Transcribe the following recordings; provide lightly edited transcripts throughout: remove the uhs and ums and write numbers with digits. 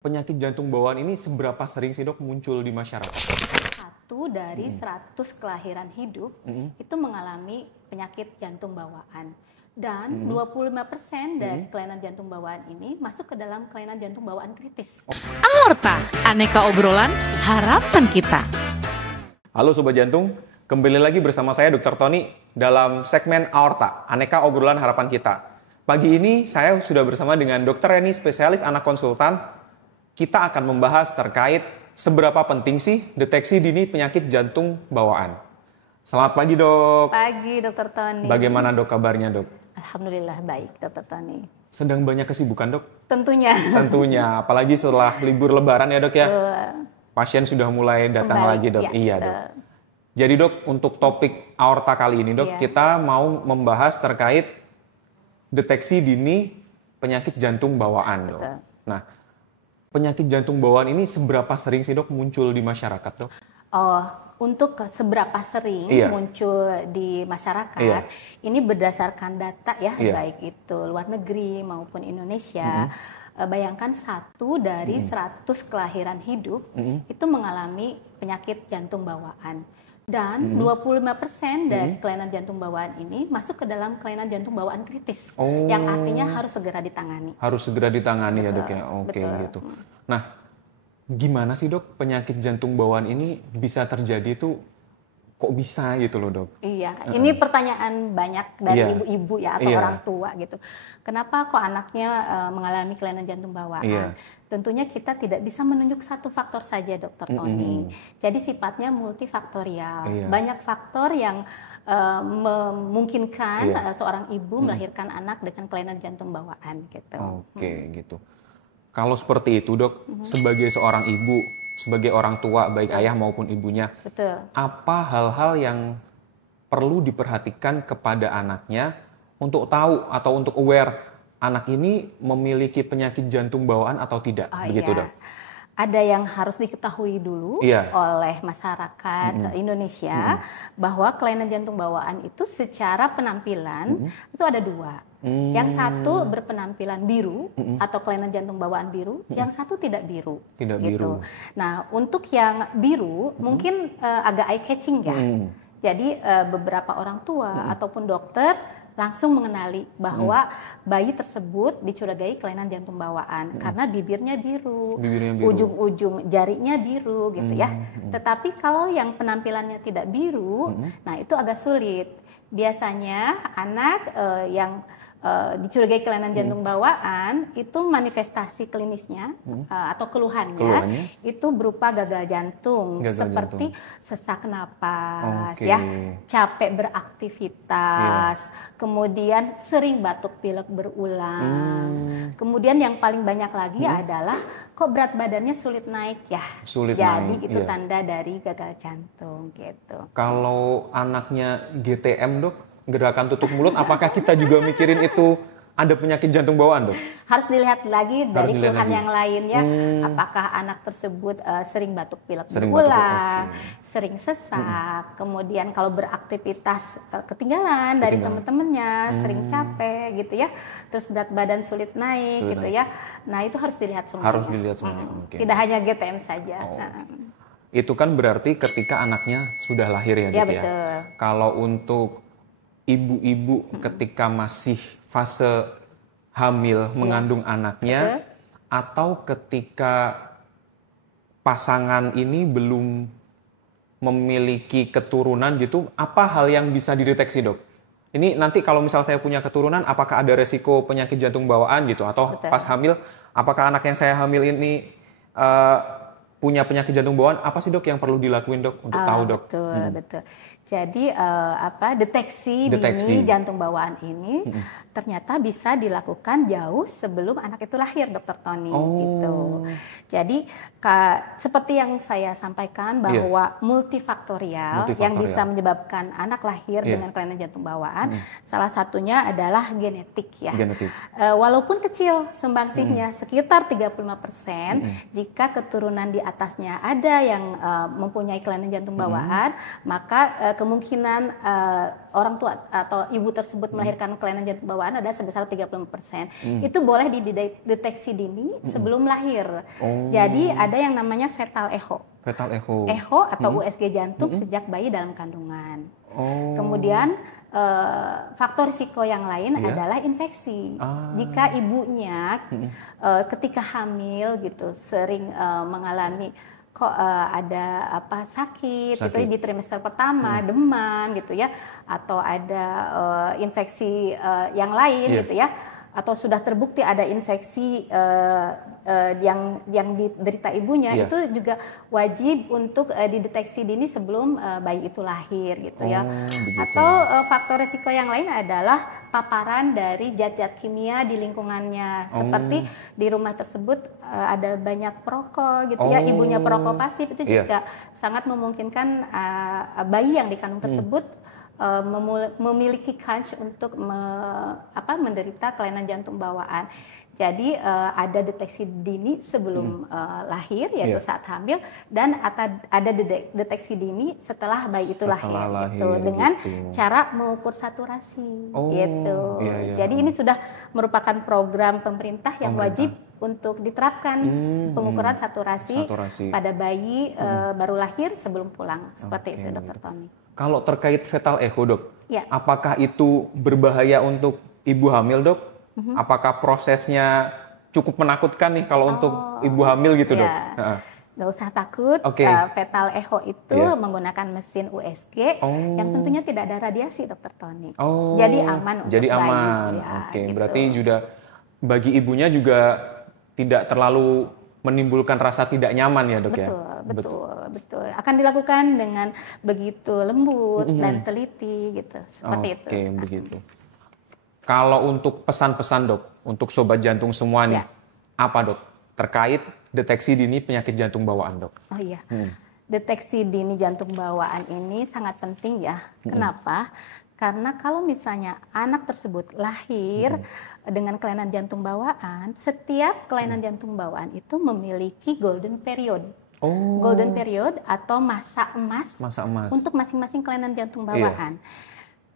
Penyakit jantung bawaan ini seberapa sering sih dok muncul di masyarakat? Satu dari 100 kelahiran hidup itu mengalami penyakit jantung bawaan. Dan 25% dari kelainan jantung bawaan ini masuk ke dalam kelainan jantung bawaan kritis. Aorta, aneka obrolan harapan kita. Halo Sobat Jantung, kembali lagi bersama saya Dr. Tony dalam segmen Aorta, aneka obrolan harapan kita. Pagi ini saya sudah bersama dengan Dr. Reni, spesialis anak konsultan. Kita akan membahas terkait seberapa penting sih deteksi dini penyakit jantung bawaan. Selamat pagi dok. Pagi Dr. Tony. Bagaimana dok kabarnya dok? Alhamdulillah baik Dr. Tony. Sedang banyak kesibukan dok? Tentunya. Tentunya, apalagi setelah libur lebaran ya dok ya. Pasien sudah mulai datang Kembali, lagi dok. ya, Iya dok. Jadi dok, untuk topik aorta kali ini dok, kita mau membahas terkait deteksi dini penyakit jantung bawaan dok. Nah, penyakit jantung bawaan ini seberapa sering sih dok muncul di masyarakat dok? Oh, untuk seberapa sering muncul di masyarakat, ini berdasarkan data ya, baik itu luar negeri maupun Indonesia. Bayangkan 1 dari 100 kelahiran hidup itu mengalami penyakit jantung bawaan. Dan 25% dari kelainan jantung bawaan ini masuk ke dalam kelainan jantung bawaan kritis. Yang artinya harus segera ditangani. Harus segera ditangani ya dok ya? Oke gitu. Nah, gimana sih dok penyakit jantung bawaan ini bisa terjadi tuh kok bisa gitu loh dok? Iya, ini pertanyaan banyak dari ibu-ibu ya atau orang tua gitu. Kenapa kok anaknya mengalami kelainan jantung bawaan? Tentunya kita tidak bisa menunjuk satu faktor saja Dr. Tony. Jadi sifatnya multifaktorial. Banyak faktor yang memungkinkan seorang ibu melahirkan anak dengan kelainan jantung bawaan gitu. Oke gitu. Kalau seperti itu dok, sebagai seorang ibu, sebagai orang tua, baik ayah maupun ibunya, apa hal-hal yang perlu diperhatikan kepada anaknya untuk tahu atau untuk aware anak ini memiliki penyakit jantung bawaan atau tidak, begitu dok? Ada yang harus diketahui dulu oleh masyarakat Indonesia bahwa kelainan jantung bawaan itu secara penampilan itu ada 2. Yang satu berpenampilan biru atau kelainan jantung bawaan biru, yang satu tidak biru. Tidak biru. Nah, untuk yang biru mungkin agak eye catching ya. Jadi beberapa orang tua ataupun dokter langsung mengenali bahwa bayi tersebut dicurigai kelainan jantung bawaan karena bibirnya biru, ujung-ujung jarinya biru gitu ya. Tetapi kalau yang penampilannya tidak biru, nah itu agak sulit. Biasanya anak yang dicurigai kelainan jantung bawaan itu manifestasi klinisnya atau keluhannya itu berupa gagal jantung, seperti sesak napas, capek beraktivitas, kemudian sering batuk pilek berulang. Kemudian yang paling banyak lagi adalah kok berat badannya sulit naik ya. Jadi itu tanda dari gagal jantung gitu. Kalau anaknya GTM dok, gerakan tutup mulut, apakah kita juga mikirin itu ada penyakit jantung bawaan dok? Harus dilihat lagi dari keluhan yang lainnya. Apakah anak tersebut sering batuk pilek berulang, sering sesak, kemudian kalau beraktivitas ketinggalan dari teman-temannya, sering capek gitu ya, terus berat badan sulit naik gitu ya. Nah itu harus dilihat semuanya. Harus dilihat semuanya. Tidak hanya GTM saja. Itu kan berarti ketika anaknya sudah lahir ya dok ya? Betul. Kalau untuk ibu-ibu ketika masih fase hamil mengandung anaknya, atau ketika pasangan ini belum memiliki keturunan gitu, apa hal yang bisa dideteksi dok? Ini nanti kalau misal saya punya keturunan, apakah ada resiko penyakit jantung bawaan gitu? Atau pas hamil, apakah anak yang saya hamil ini punya penyakit jantung bawaan? Apa sih dok yang perlu dilakuin dok untuk tahu dok? Betul. Jadi deteksi dini jantung bawaan ini ternyata bisa dilakukan jauh sebelum anak itu lahir, Dr. Tony. Gitu. Jadi seperti yang saya sampaikan bahwa multifaktorial yang bisa menyebabkan anak lahir dengan kelainan jantung bawaan, salah satunya adalah genetik ya. Walaupun kecil sumbangsihnya sekitar 35%, jika keturunan di atasnya ada yang mempunyai kelainan jantung bawaan, maka kemungkinan orang tua atau ibu tersebut melahirkan kelainan jantung bawaan adalah sebesar 30%. Itu boleh dideteksi dini sebelum lahir. Jadi ada yang namanya fetal echo. Fetal echo. Echo atau USG jantung sejak bayi dalam kandungan. Kemudian faktor risiko yang lain adalah infeksi. Jika ibunya ketika hamil gitu sering mengalami ada sakit gitu di trimester pertama, demam gitu ya, atau ada infeksi yang lain gitu ya, atau sudah terbukti ada infeksi yang diderita ibunya, itu juga wajib untuk dideteksi dini sebelum bayi itu lahir gitu ya. Atau faktor risiko yang lain adalah paparan dari zat-zat kimia di lingkungannya, seperti di rumah tersebut ada banyak perokok gitu ya, ibunya perokok pasif, itu juga sangat memungkinkan bayi yang dikandung tersebut memiliki kans untuk menderita kelainan jantung bawaan. Jadi ada deteksi dini sebelum lahir, yaitu saat hamil, dan ada deteksi dini setelah bayi itu lahir gitu, dengan cara mengukur saturasi gitu. Jadi ini sudah merupakan program pemerintah yang wajib untuk diterapkan pengukuran saturasi pada bayi baru lahir sebelum pulang, seperti itu, Dokter Tony. Kalau terkait fetal echo, Dok, apakah itu berbahaya untuk ibu hamil, Dok? Apakah prosesnya cukup menakutkan nih kalau untuk ibu hamil gitu, Dok? Nggak usah takut, fetal echo itu menggunakan mesin USG yang tentunya tidak ada radiasi, Dokter Tony. Jadi aman untuk bayi. Gitu. Berarti juga bagi ibunya juga tidak terlalu menimbulkan rasa tidak nyaman ya, Dok? Betul. Akan dilakukan dengan begitu lembut dan teliti gitu, seperti itu. Begitu. Kalau untuk pesan-pesan, Dok, untuk sobat jantung semua nih, apa, Dok, terkait deteksi dini penyakit jantung bawaan, Dok? Deteksi dini jantung bawaan ini sangat penting ya. Kenapa? Karena kalau misalnya anak tersebut lahir dengan kelainan jantung bawaan, setiap kelainan jantung bawaan itu memiliki golden period. Golden period atau masa emas untuk masing-masing kelainan jantung bawaan.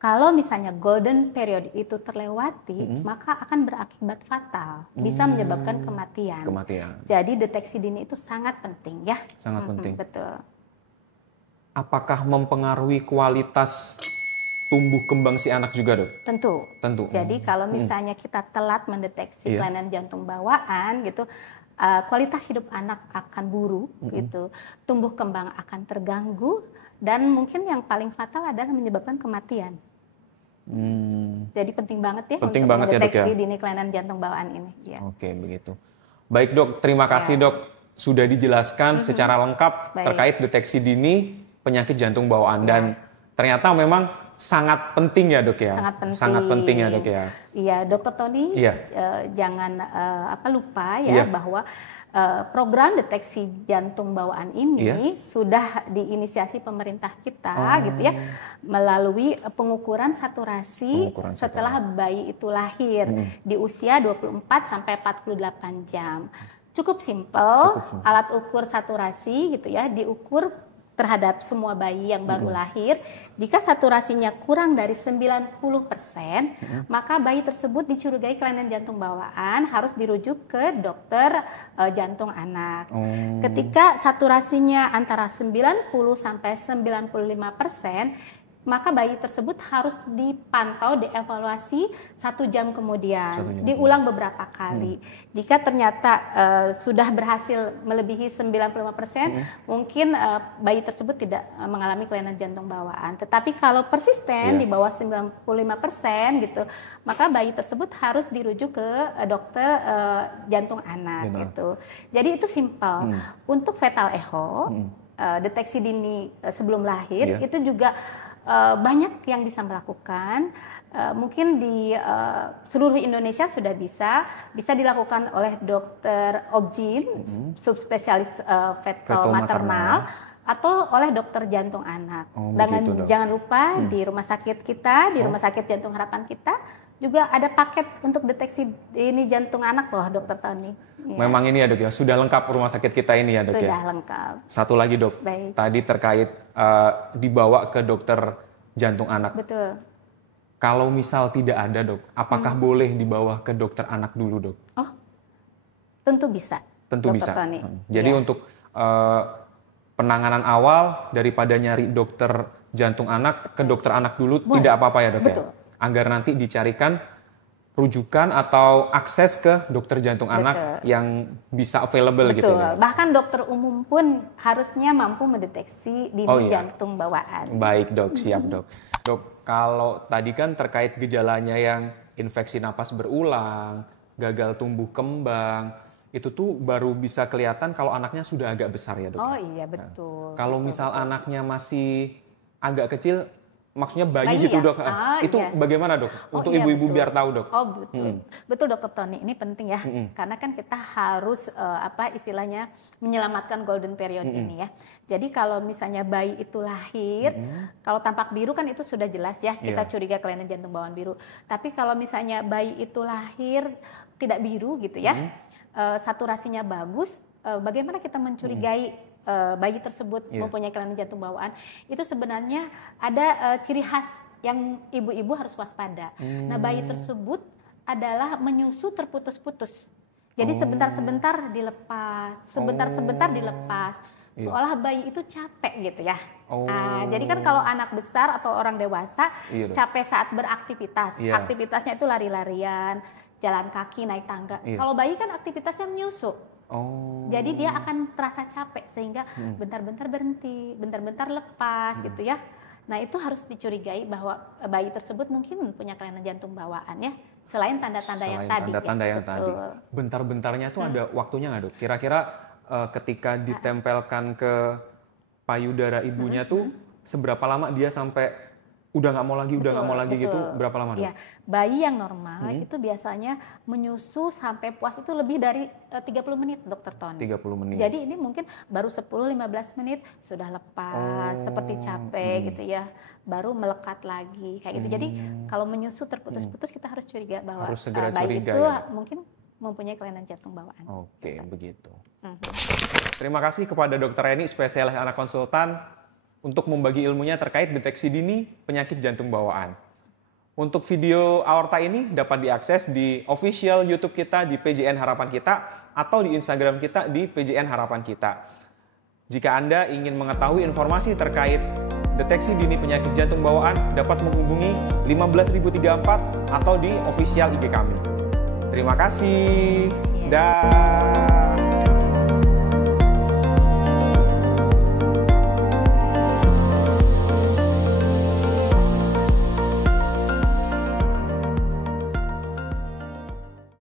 Kalau misalnya golden period itu terlewati, maka akan berakibat fatal, bisa menyebabkan kematian. Jadi deteksi dini itu sangat penting ya. Sangat penting. Betul. Apakah mempengaruhi kualitas tumbuh kembang si anak juga, Dok? Tentu. Jadi kalau misalnya kita telat mendeteksi kelainan jantung bawaan gitu, kualitas hidup anak akan buruk gitu, tumbuh kembang akan terganggu, dan mungkin yang paling fatal adalah menyebabkan kematian. Jadi penting banget ya untuk mendeteksi dini kelainan jantung bawaan ini. Begitu. Baik, Dok, terima kasih Dok sudah dijelaskan secara lengkap terkait deteksi dini penyakit jantung bawaan, dan ternyata memang sangat penting ya, Dok ya. Sangat penting ya, Dok ya. Iya, Dokter Tony, jangan lupa ya bahwa program deteksi jantung bawaan ini sudah diinisiasi pemerintah kita gitu ya, melalui pengukuran saturasi setelah bayi itu lahir di usia 24 sampai 48 jam. Cukup simpel, alat ukur saturasi gitu ya, diukur terhadap semua bayi yang baru lahir. Jika saturasinya kurang dari 90%, maka bayi tersebut dicurigai kelainan jantung bawaan, harus dirujuk ke dokter jantung anak. Ketika saturasinya antara 90 sampai 95%, maka bayi tersebut harus dipantau, dievaluasi 1 jam kemudian, diulang beberapa kali. Jika ternyata sudah berhasil melebihi 95%, mungkin bayi tersebut tidak mengalami kelainan jantung bawaan. Tetapi kalau persisten di bawah 95% gitu, maka bayi tersebut harus dirujuk ke dokter jantung anak gitu. Jadi itu simpel. Untuk fetal echo, deteksi dini sebelum lahir itu juga banyak yang bisa melakukan. Mungkin di seluruh Indonesia sudah bisa dilakukan oleh dokter obgyn, subspesialis fetal maternal, atau oleh dokter jantung anak. Jangan lupa di rumah sakit kita, di Rumah Sakit Jantung Harapan kita juga ada paket untuk deteksi ini jantung anak loh, Dokter Tony. Memang ini ya, Dok ya, sudah lengkap rumah sakit kita ini ya, Dok ya. Sudah lengkap. Satu lagi, Dok. Tadi terkait dibawa ke dokter jantung anak. Betul. Kalau misal tidak ada, Dok, apakah boleh dibawa ke dokter anak dulu, Dok? Oh, tentu bisa. Tentu Dr. bisa. Tony. Jadi Iya. untuk penanganan awal daripada nyari dokter jantung anak ke dokter anak dulu Boleh. tidak apa-apa ya, Dok, Betul. ya? Agar nanti dicarikan rujukan atau akses ke dokter jantung anak yang bisa available gitu. Betul. Bahkan dokter umum pun harusnya mampu mendeteksi dini jantung bawaan. Baik, Dok, siap, Dok. Dok, kalau tadi kan terkait gejalanya yang infeksi napas berulang, gagal tumbuh kembang, itu tuh baru bisa kelihatan kalau anaknya sudah agak besar ya, Dok. Oh iya, betul. Kalau misal anaknya masih agak kecil, maksudnya bayi Bayi gitu, ya? Dok. Ah, itu iya. bagaimana, Dok? Untuk iya, ibu-ibu betul. biar tahu, Dok. Oh, betul. Betul, Dokter Tony. Ini penting ya. Karena kan kita harus istilahnya menyelamatkan golden period ini ya. Jadi kalau misalnya bayi itu lahir, kalau tampak biru kan itu sudah jelas ya, kita curiga kelainan jantung bawaan biru. Tapi kalau misalnya bayi itu lahir tidak biru gitu ya, saturasinya bagus, bagaimana kita mencurigai bayi tersebut mempunyai kelainan jantung bawaan? Itu sebenarnya ada ciri khas yang ibu-ibu harus waspada. Nah, bayi tersebut adalah menyusu terputus-putus. Jadi sebentar-sebentar dilepas, sebentar-sebentar dilepas. Seolah bayi itu capek gitu ya. Jadi kan kalau anak besar atau orang dewasa capek saat beraktivitas, aktivitasnya itu lari-larian, jalan kaki, naik tangga. Kalau bayi kan aktivitasnya menyusu. Jadi dia akan terasa capek sehingga bentar-bentar berhenti, bentar-bentar lepas gitu ya. Nah, itu harus dicurigai bahwa bayi tersebut mungkin punya kelainan jantung bawaan ya. Selain tanda-tanda yang tadi. Tanda-tanda yang tadi. Bentar-bentarnya tuh ada waktunya nggak, Dok? Kira-kira ketika ditempelkan ke payudara ibunya tuh seberapa lama dia sampai udah nggak mau lagi gitu, berapa lama, Dok? Ya, bayi yang normal itu biasanya menyusu sampai puas itu lebih dari 30 menit, Dokter Tony. 30 menit. Jadi ini mungkin baru 10-15 menit sudah lepas, seperti capek gitu ya, baru melekat lagi kayak gitu. Jadi kalau menyusu terputus-putus kita harus curiga bahwa harus segera bayi curiga, itu ya? mungkin mempunyai kelainan jantung bawaan. Oke, begitu. Terima kasih kepada Dr. Eni, spesialis anak konsultan, untuk membagi ilmunya terkait deteksi dini penyakit jantung bawaan. Untuk video aorta ini dapat diakses di official YouTube kita di PJN Harapan Kita atau di Instagram kita di PJN Harapan Kita. Jika Anda ingin mengetahui informasi terkait deteksi dini penyakit jantung bawaan, dapat menghubungi 15034 atau di official IG kami. Terima kasih. Dah.